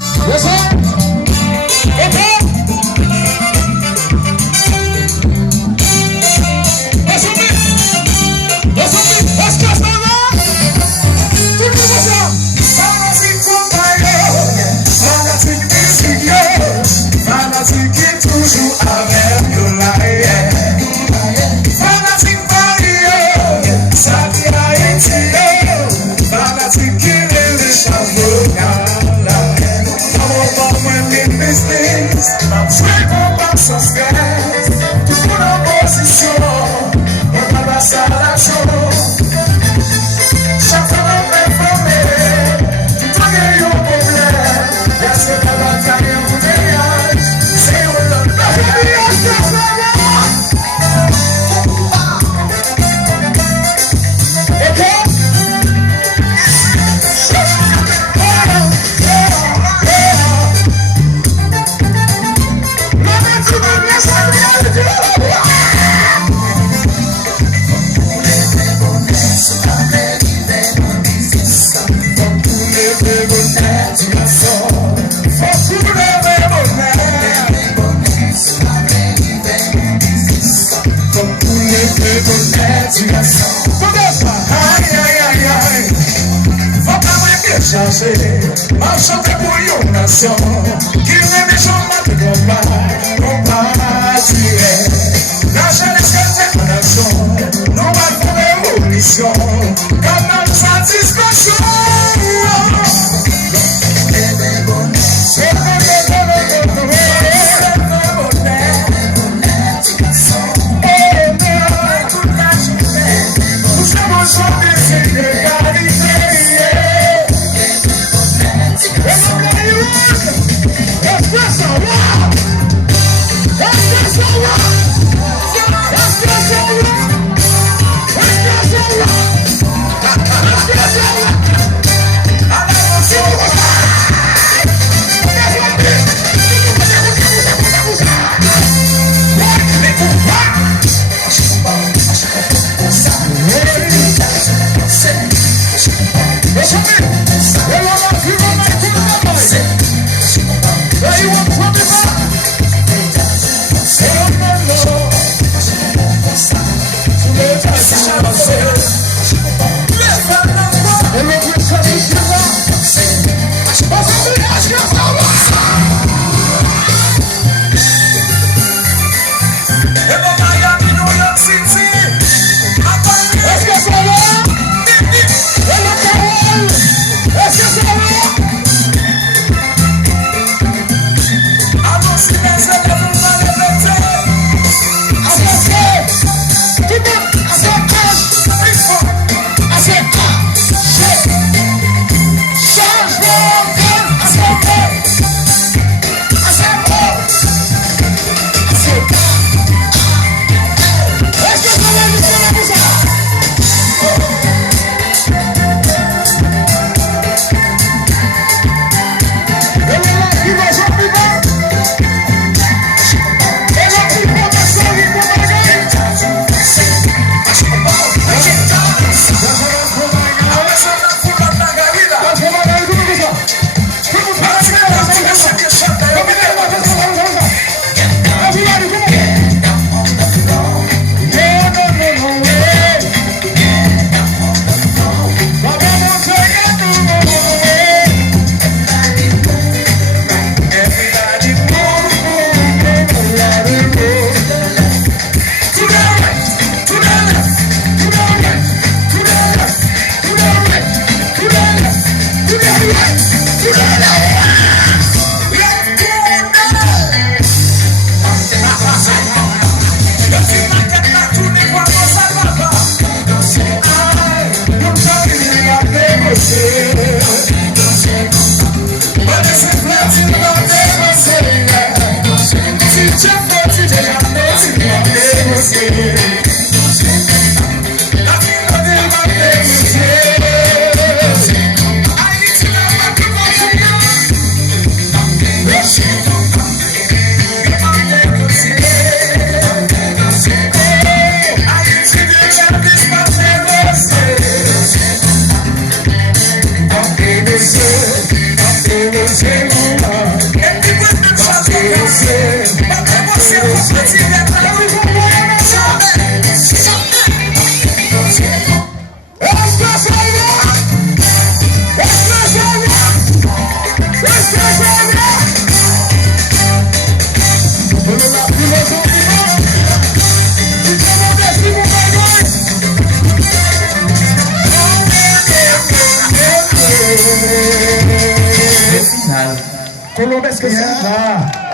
Yes, sir. Okay. Listen me. Listen me. Let's just now. Tout le monde ça. Fanatique compagnon. Fanatique décision. Fanatique qui toujours avec nous là. Fanatique varié. Ça qui a été. Fanatique qui les change. Fuego pasa as guerras, tudo na posição, uma vassalação. Chata não vem comer, tu ganhou o problema, e a sua batalha é mundial. Sem o lado da vida, marcha de buio nación, que me desoma de compartir. Nacha descarte corazón, no va por evolución, ganar satisfacción. Let's go. Sal. Colombe, est-ce que ça va?